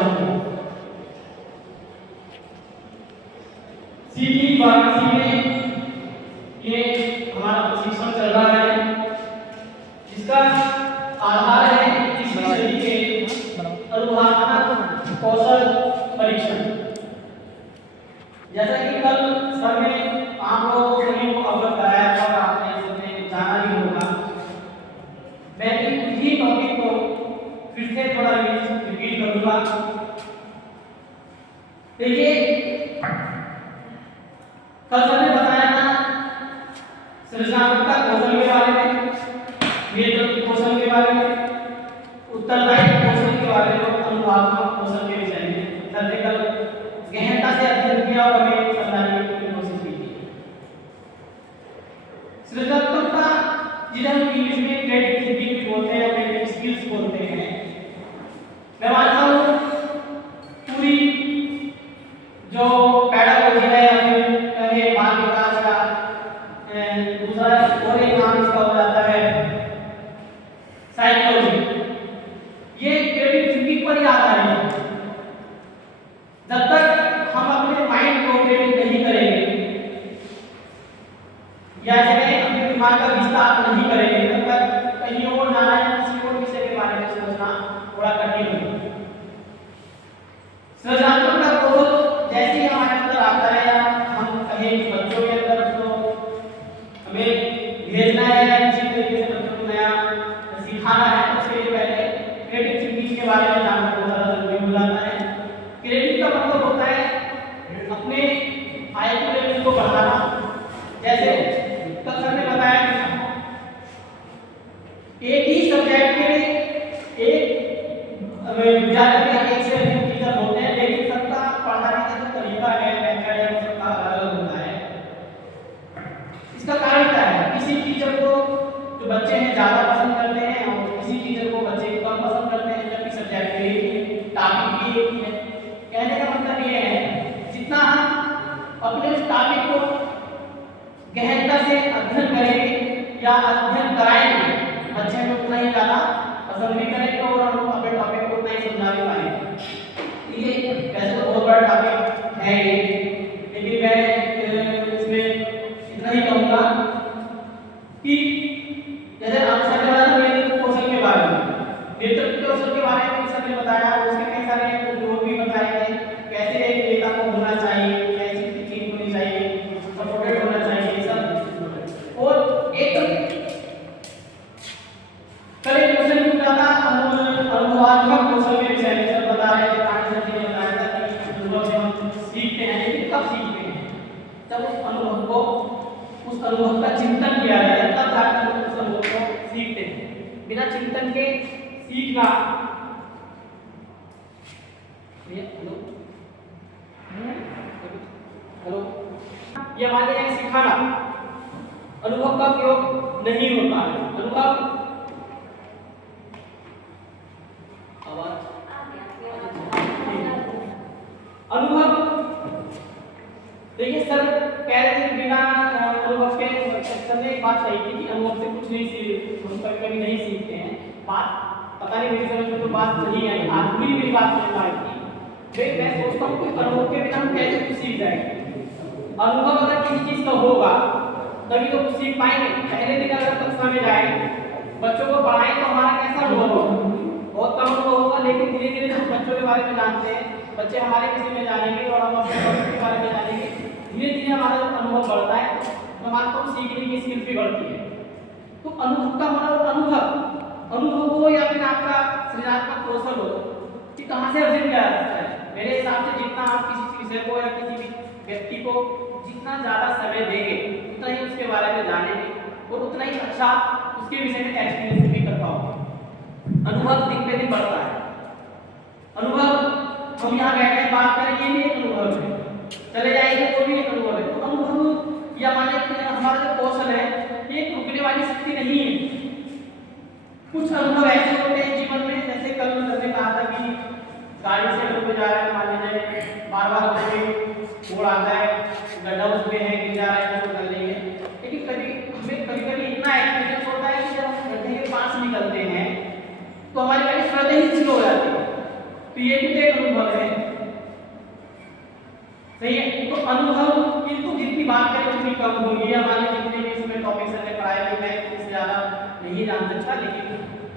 होती है। सीधी वाराणसी में ये हमारा प्रशिक्षण चल रहा है, जिसका आधार है 21वीं सदी के अनुभवात्मक कौशल परीक्षण। जैसा कि कल सर ने आप लोगों को सभी को अवगत कराया था और आपने सबने जाना ही होगा, मैं इसी टॉपिक को फिर से थोड़ा रिपीट करूंगा। देखिए कल सर ने बताया था सृजनात्मकता कौशल के बारे में, नेतृत्व कौशल के बारे में, उत्तरदायित्व कौशल के बारे में और अनुभवात्मक कौशल के विषय में सर ने कल गहनता से अध्ययन किया और हमें समझाने की कोशिश की थी। सृजनात्मकता जिसे हम इंग्लिश में क्रिएटिव थिंकिंग बोलते हैं या क्रिएटिव स्किल्स बोलते हैं, मैं मानता हूँ पूरी जो पेडागोजी है या फिर कहे बाल विकास का दूसरा और एक नाम इसका हो जाता है साइकोलॉजी, ये क्रिएटिव थिंकिंग पर ही आधारित है। जब तक हम अपने माइंड को क्रिएटिव नहीं करेंगे या जैसे अपने दिमाग का विस्तार नहीं करेंगे, तब तक कहीं और जाना या किसी और विषय के बारे में सोचना थोड़ा कठिन होगा। सृजनात्मकता कौशल जैसे ही हमारे अंदर आता है या हम कहें बच्चों के अंदर तो हमें भेजना है या किसी तरीके से बच्चों को नया सिखाना है, तो उसके लिए पहले क्रिएटिव थिंकिंग के बारे में जानना बहुत ज़्यादा जरूरी हो जाता है। क्रिएटिव का मतलब होता है अपने आईक्यू लेवल को बढ़ाना। जैसे कल सर ने बताया कि एक ही सब्जेक्ट के एक विद्यालय में एक से अधिक टीचर होते हैं, लेकिन सबका पढ़ाने का जो तरीका है मेथड है वो सबका अलग होता है। इसका कारण क्या है? किसी टीचर को जो बच्चे हैं ज़्यादा पसंद करते हैं और किसी टीचर को बच्चे कम पसंद करते हैं, जबकि सब्जेक्ट के लिए टॉपिक भी एक ही है। कहने का मतलब ये है जितना हम अपने उस टॉपिक को गहनता से अध्ययन करेंगे या अध्ययन कराएंगे, बच्चे हमें उतना ही ज़्यादा पसंद भी करेंगे और हम अपने टॉपिक को उतना ही समझा भी पाएंगे। ये वैसे तो बहुत बड़ा टॉपिक है ये, लेकिन मैं इसमें इतना ही कहूँगा कि जैसे आप सर ने बताया नेतृत्व कौशल के बारे में, नेतृत्व कौशल के बारे में सर ने बताया, उसके कई सारे उपयोग भी बताए गए, कैसे एक नेता को होना चाहिए, कैसी थिंकिंग होनी चाहिए, सपोर्टेड होना चाहिए सब। और एक करेक्ट क्वेश्चन भी था अनुभवात्मक कौशल के विषय में सब बता रहे थे। पांच सर ने बताया था कि अनुभव से हम सीखते हैं, लेकिन कब सीखते हैं? जब उस अनुभव का चिंतन किया जाए, तब जाकर हम उस अनुभव को सीखते हैं। बिना चिंतन के सीखना हेलो ये हमारे यहाँ सिखाना अनुभव का प्रयोग नहीं होता है। अनुभव देखिए सर कह रहे थे बिना अनुभव के, सर ने एक बात कही थी कि अनुभव से कुछ नहीं सीख, हम कभी नहीं सीखते हैं। बात पता नहीं मेरी समझ में तो बात सही है, आज भी मेरी बात समझ में आई थी। मैं सोचता हूँ कि अनुभव के बिना हम कैसे कुछ सीख जाएंगे। अनुभव अगर किसी चीज़ का होगा तभी तो कुछ सीख पाएंगे। पहले दिन अगर कक्षा में जाए बच्चों को पढ़ाएं तो हमारा कैसा अनुभव होगा? बहुत कम अनुभव होगा, लेकिन धीरे धीरे जब बच्चों के बारे में जानते हैं, बच्चे हमारे विषय में जानेंगे और हम अपने टॉपिक के बारे में जानेंगे, धीरे धीरे हमारा जब अनुभव बढ़ता है तो मानता हूँ सीखने की स्किल भी बढ़ती है। तो अनुभव का मतलब अनुभव हो या फिर आपका सृजनात्मक कौशल हो कि कहाँ से अर्जित किया जा सकता है। मेरे हिसाब से जितना आप किसी विषय को या किसी भी व्यक्ति को जितना ज़्यादा समय देंगे उतना ही उसके बारे में जानेंगे और उतना ही अच्छा उसके विषय में एक्सपीरियंस भी कर पाओगे। अनुभव दिन पे दिन बढ़ता है। अनुभव हम यहाँ बैठे बात करें ये भी एक अनुभव है, चले जाएंगे वो भी एक अनुभव है। तो अनुभव या माने हमारा जो कौशल है ये एक रुकने वाली शक्ति नहीं है। कुछ अनुभव ऐसे होते हैं जीवन में, जैसे कल मैंने कहा था कि गाड़ी से अगर कोई जा रहा है, मान लीजिए बार-बार कोई मोड़ आता है, गड्ढा उसमें है, गिर जा रहा है तो कर लेंगे। लेकिन कभी इतना एक्सपीरियंस होता है कि जब हम गड्ढे के पास निकलते हैं तो हमारी गाड़ी स्वतः ही स्लो हो जाती है। तो ये भी एक अनुभव अनुभव है, सही है। तो अनुभव किंतु जितनी बात करें उतनी कम होगी। हमारे जितने भी इसमें टॉपिक्स हमने पढ़ाए थे मैं इससे ज़्यादा नहीं जान सकता, लेकिन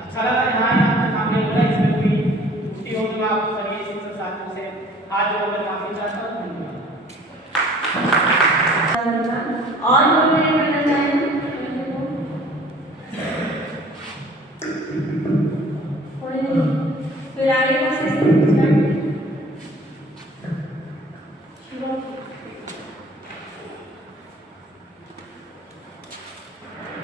अच्छा लगा यहाँ आपके सामने बोला। इसमें कोई त्रुटि हो तो मैं आप सभी शिक्षक साथियों से हाथ जोड़कर माफी चाहता हूँ। और बोलने करना चाहें कोई नहीं, फिर आगे का सेशन